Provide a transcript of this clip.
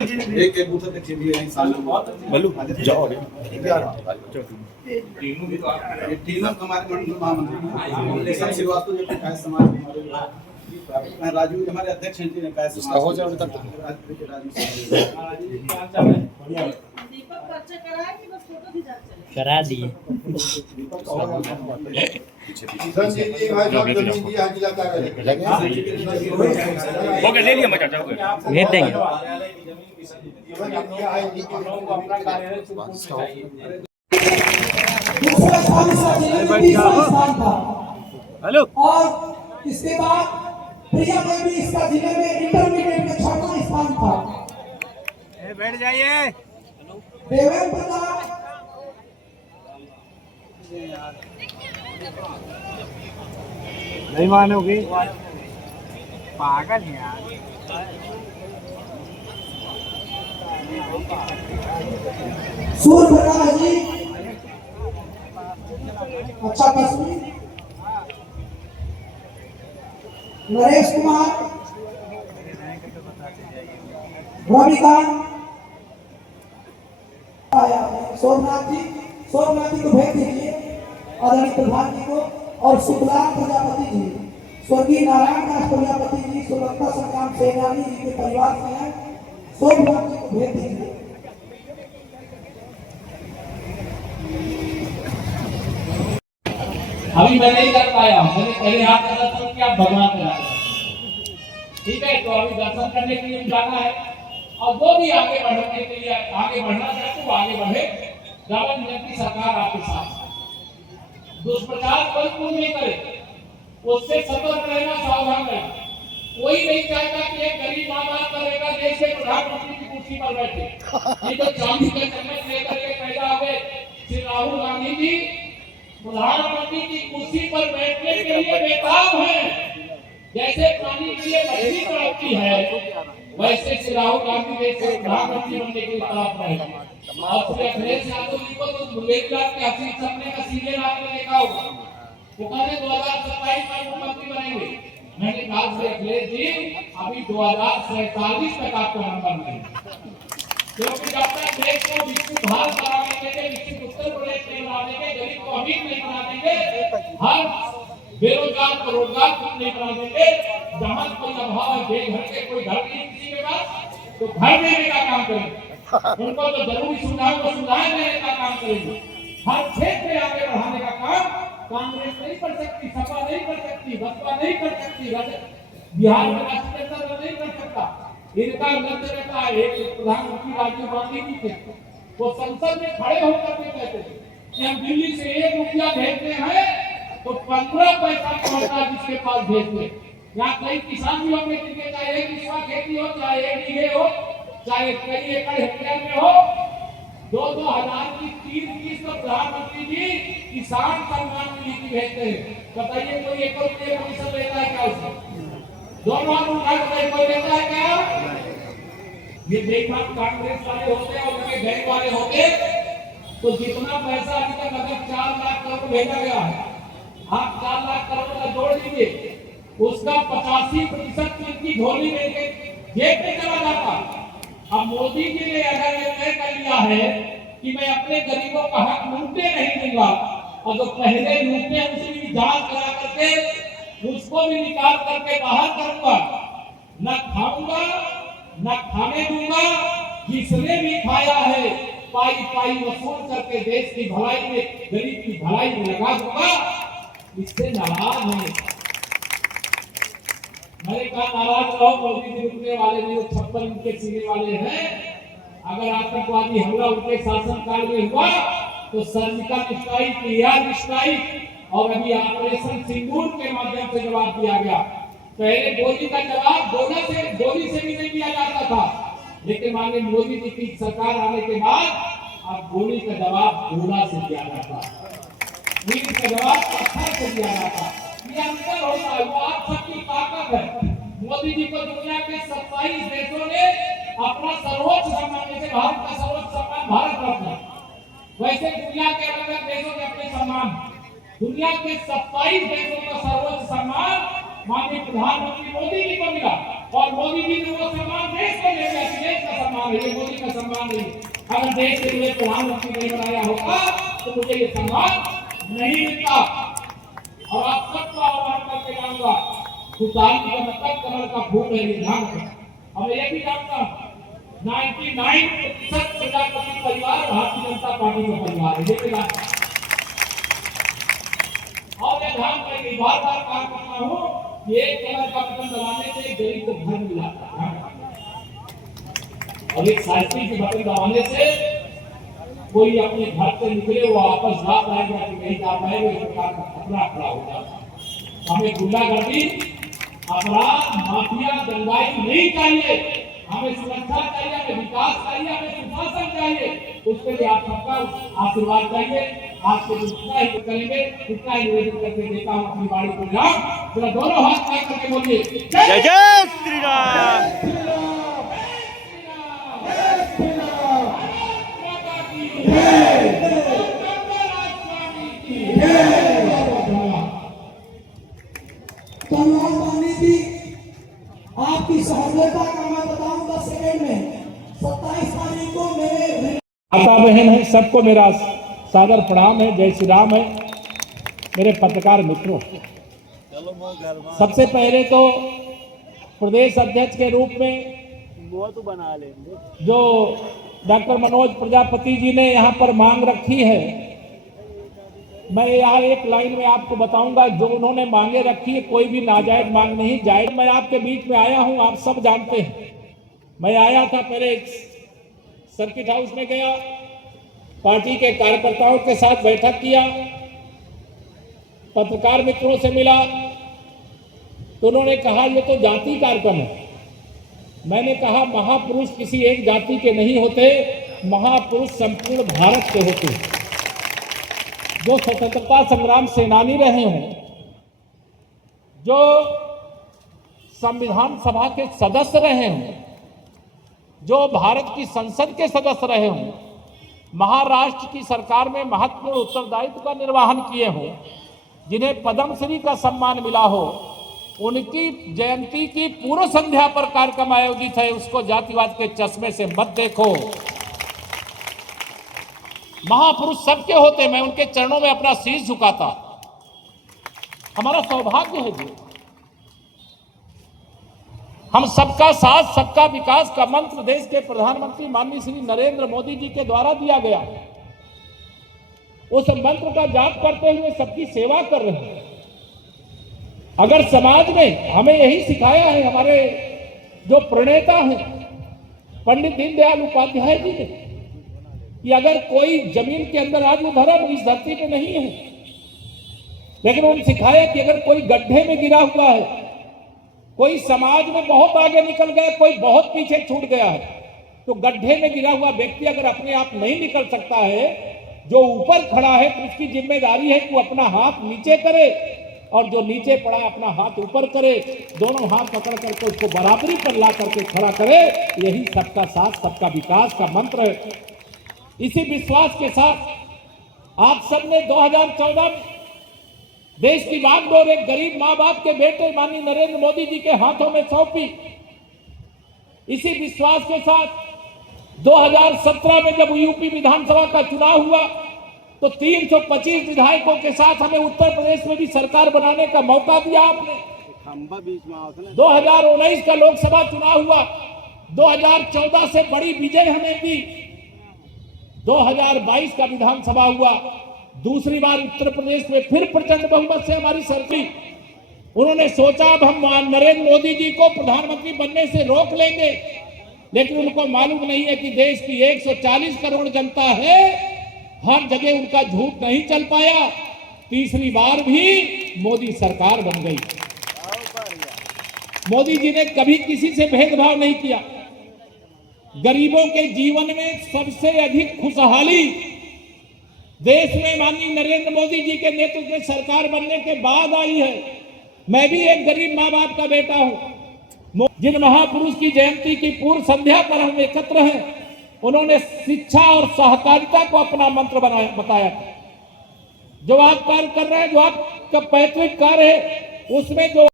एक एक बूथ तक भी यहीं साल बल्लू जाओ तीनों हमारे मंडल महामंत्री हैं। श्रीवास्तव जो पंचायत समाज के हमारे राजू हमारे अध्यक्ष हैं जी पंचायत समाज हो जाए तक करा दिए हो गया ले लिया मैं चाचा हो गया भेज देंगे हेलो और इसके बाद प्रिया देवी इसका जिले में इंटरमीडिएट में छठा स्थान था। बैठ जाइए देवेंद्र प्रताप नहीं मानोगे पागल है यार सूर्य प्रकाश जी अच्छा तस्वीर नरेश कुमार रविकांत सोमनाथ जी को भेज दीजिए आदरणीय प्रधान जी को और सुखलाल प्रजापति जी स्वर्गीय नारायण दास प्रजापति जी स्वतंत्रता संग्राम सेनानी जी के परिवार से हैं सोमनाथ जी को भेज दीजिए। अभी मैं नहीं कर पाया, मैंने पहले हाथ का दर्शन किया, भगवान का ठीक है। तो अभी दर्शन करने के लिए जाना है और जो भी आगे बढ़ने के लिए आगे बढ़ना चाहते वो आगे बढ़े। जबरदस्ती सरकार आपके साथ, दुष्प्रचार कोई कुछ नहीं करे, उससे सतर्क रहना, सावधान रहना। कोई नहीं चाहता कि एक गरीब माँ बाप करेगा देश के प्रधानमंत्री की कुर्सी पर बैठे। ये तो चांदी का चम्मच लेकर के पैदा हुए श्री राहुल गांधी जी प्रधानमंत्री की कुर्सी पर बैठने के लिए बेताब है। जैसे पानी के लिए मछली तड़पती है, वैसे श्री राहुल गांधी देश के प्रधानमंत्री बनने के लिए तड़प रहे हैं। और श्री अखिलेश यादव जी को तो 1 लाख के 80 सपने का सीधे रात में देखा होगा। वो कहते 2027 में मुख्यमंत्री बनेंगे। मैंने कहा श्री अखिलेश जी अभी 2047 तक आपको नंबर नहीं, क्योंकि जब तक देश को विकसित भारत बना देंगे, विकसित उत्तर प्रदेश नहीं बना देंगे, गरीब को अमीर नहीं बना देंगे, हर बेरोजगार को रोजगार नहीं बना देंगे, जहाँ कोई अभाव है बेघर के कोई घर नहीं किसी के पास, तो घर देने का काम करेंगे। उनको तो जरूरी सुविधाओं को सुविधाएं देने का काम करेंगे। हर क्षेत्र में आगे बढ़ाने का काम कांग्रेस नहीं कर सकती, सपा नहीं कर सकती, बसपा नहीं कर सकती, बिहार में राष्ट्रीय जनता नहीं कर सकता। इनका लक्ष्य रहता है, एक प्रधानमंत्री राजीव गांधी जी थे, वो संसद में खड़े होकर के कहते थे कि हम दिल्ली से 1 रुपया भेजते हैं तो 15 पैसा पहुंचता जिसके पास भेजते। यहाँ कई किसान भी होंगे जिनके चाहे 1 बीघा खेती हो, चाहे 1 बीघे हो, चाहे कई एकड़ हेक्टेयर में हो, 2-2 हजार की 3 किस्त प्रधानमंत्री जी किसान सम्मान निधि भेजते हैं। बताइए कोई 1 रुपये कमीशन लेता है क्या उसमें? दोनों कोई लेता है क्या? ये देखा कांग्रेस वाले होते और उनके बैंक वाले होते तो जितना पैसा अभी तक अगर 4 लाख करोड़ भेजा गया है, आप 4 लाख करोड़ का जोड़ दीजिए, उसका 85% इनकी झोली में जेब में चला जाता। अब मोदी जी ने अगर ये तय कर लिया है कि मैं अपने गरीबों का हक लूटने नहीं दूंगा, और जो पहले लूटे उसकी भी जांच करा करके उसको भी निकाल करके बाहर करूंगा, न खाऊंगा न खाने दूंगा, जिसने भी खाया है पाई पाई वसूल करके देश की भलाई में, गरीब की भलाई में लगा दूंगा। इससे नाराज है। मैंने कहा नाराज रहो, मोदी जी रुकने वाले नहीं, 56 उनके सीने वाले हैं। अगर आतंकवादी हमला उनके शासनकाल में हुआ तो सर्जिकल स्ट्राइक, एयर स्ट्राइक और अभी ऑपरेशन सिंदूर के माध्यम से जवाब दिया गया। पहले गोली का जवाब गोली से भी नहीं दिया जाता था, लेकिन माननीय मोदी जी की सरकार आने के बाद अब गोली का जवाब गोला से दिया जाता, मीर का जवाब पत्थर से दिया जाता। ये अंतर होता है, वो आप सबकी ताकत है। मोदी जी को दुनिया के 27 देशों ने अपना सर्वोच्च सम्मान, जैसे भारत का सर्वोच्च सम्मान भारत रत्न, वैसे दुनिया के अलग अलग देशों के अपने सम्मान, दुनिया के 27 देशों का सर्वोच्च सम्मान माननीय प्रधानमंत्री मोदी जी को मिला। और मोदी जी ने वो सम्मान देश को दे दिया, देश का सम्मान है, ये मोदी का सम्मान नहीं। अगर देश के लिए प्रधानमंत्री नहीं बनाया होता तो मुझे ये सम्मान नहीं मिलता। और आप सबको आह्वान करके जाऊंगा, सुल्तान की मतलब कमल का फूल है, ये ध्यान रखें। और ये भी जानता हूं 99% प्रजापति परिवार भारतीय जनता पार्टी का परिवार है, ये भी जानता हूं। और मैं ध्यान करेंगे, बार बार कहा करता हूं, ये कमल का बटन दबाने से गरीब को घर मिल जाता है, और एक साइकिल के बटन दबाने से कोई अपने घर से निकले वो वापस जा पाएगा कि नहीं जा पाएगा, इस प्रकार का खतरा खड़ा हो जाता। हमें गुंडागर्दी, अपराध, माफिया, दंगाई नहीं चाहिए, हमें सुरक्षा चाहिए, हमें विकास चाहिए, हमें सुशासन चाहिए। उसके लिए आप सबका आशीर्वाद चाहिए। आज के दिन इतना ही करेंगे, इतना ही निवेदन करके देता हूँ अपनी बाड़ी को विराम। जरा दोनों हाथ मिला करके बोलिए जय जय श्री राम। कल्याण पांडे जी, आपकी सहजता का मैं बताऊं 10 सेकंड में। 27 तारीख को मेरे माता बहन है, सबको मेरा सादर प्रणाम है, जय श्री राम है। मेरे पत्रकार मित्रों, सबसे पहले तो प्रदेश अध्यक्ष के रूप में वो तो बना लेंगे जो डॉक्टर मनोज प्रजापति जी ने यहाँ पर मांग रखी है, मैं यहाँ एक लाइन में आपको बताऊंगा जो उन्होंने मांगे रखी है, कोई भी नाजायज मांग नहीं, जायज। मैं आपके बीच में आया हूँ, आप सब जानते हैं। मैं आया था, पहले सर्किट हाउस में गया, पार्टी के कार्यकर्ताओं के साथ बैठक किया, पत्रकार मित्रों से मिला, तो उन्होंने कहा ये तो जाति कार्यक्रम है। मैंने कहा महापुरुष किसी एक जाति के नहीं होते, महापुरुष संपूर्ण भारत के होते हैं। जो स्वतंत्रता संग्राम सेनानी रहे हों, जो संविधान सभा के सदस्य रहे हों, जो भारत की संसद के सदस्य रहे हों, महाराष्ट्र की सरकार में महत्वपूर्ण उत्तरदायित्व का निर्वहन किए हों, जिन्हें पद्मश्री का सम्मान मिला हो, उनकी जयंती की पूर्व संध्या पर कार्यक्रम आयोजित है। उसको जातिवाद के चश्मे से मत देखो। महापुरुष सबके होते, मैं उनके चरणों में अपना शीश झुकाता। हमारा सौभाग्य है जी, हम सबका साथ सबका विकास का मंत्र देश के प्रधानमंत्री माननीय श्री नरेंद्र मोदी जी के द्वारा दिया गया। उस मंत्र का जाप करते हुए सबकी सेवा कर रहे हैं। अगर समाज में हमें यही सिखाया है हमारे जो प्रणेता हैं पंडित दीनदयाल उपाध्याय जी ने, कि अगर कोई जमीन के अंदर, आज वो धर्म इस धरती पे नहीं है, लेकिन उन्होंने सिखाया कि अगर कोई गड्ढे में गिरा हुआ है, कोई समाज में बहुत आगे निकल गया, कोई बहुत पीछे छूट गया है, तो गड्ढे में गिरा हुआ व्यक्ति अगर अपने आप नहीं निकल सकता है, जो ऊपर खड़ा है तो उसकी जिम्मेदारी है कि वो अपना हाथ नीचे करे, और जो नीचे पड़ा अपना हाथ ऊपर करे, दोनों हाथ पकड़ करके उसको बराबरी पर ला करके खड़ा करे। यही सबका साथ सबका विकास का मंत्र है। इसी विश्वास के साथ आप सबने 2014 में देश की बागडोर एक गरीब मां बाप के बेटे माननीय नरेंद्र मोदी जी के हाथों में सौंपी। इसी विश्वास के साथ 2017 में जब यूपी विधानसभा का चुनाव हुआ तो 325 विधायकों के साथ हमें उत्तर प्रदेश में भी सरकार बनाने का मौका दिया आपने। 2019 का लोकसभा चुनाव हुआ, 2014 से बड़ी विजय हमें दी। 2022 का विधानसभा हुआ, दूसरी बार उत्तर प्रदेश में फिर प्रचंड बहुमत से हमारी सरकार। उन्होंने सोचा अब हम नरेंद्र मोदी जी को प्रधानमंत्री बनने से रोक लेंगे, लेकिन उनको मालूम नहीं है कि देश की 140 करोड़ जनता है, हर जगह उनका झूठ नहीं चल पाया। तीसरी बार भी मोदी सरकार बन गई। मोदी जी ने कभी किसी से भेदभाव नहीं किया। गरीबों के जीवन में सबसे अधिक खुशहाली देश में माननीय नरेंद्र मोदी जी के नेतृत्व में सरकार बनने के बाद आई है। मैं भी एक गरीब माँ बाप का बेटा हूं। जिन महापुरुष की जयंती की पूर्व संध्या पर हम एकत्र हैं, उन्होंने शिक्षा और सहकारिता को अपना मंत्र बताया था। जो आप कार्य कर रहे हैं, जो आपका पैतृक कार्य है, उसमें जो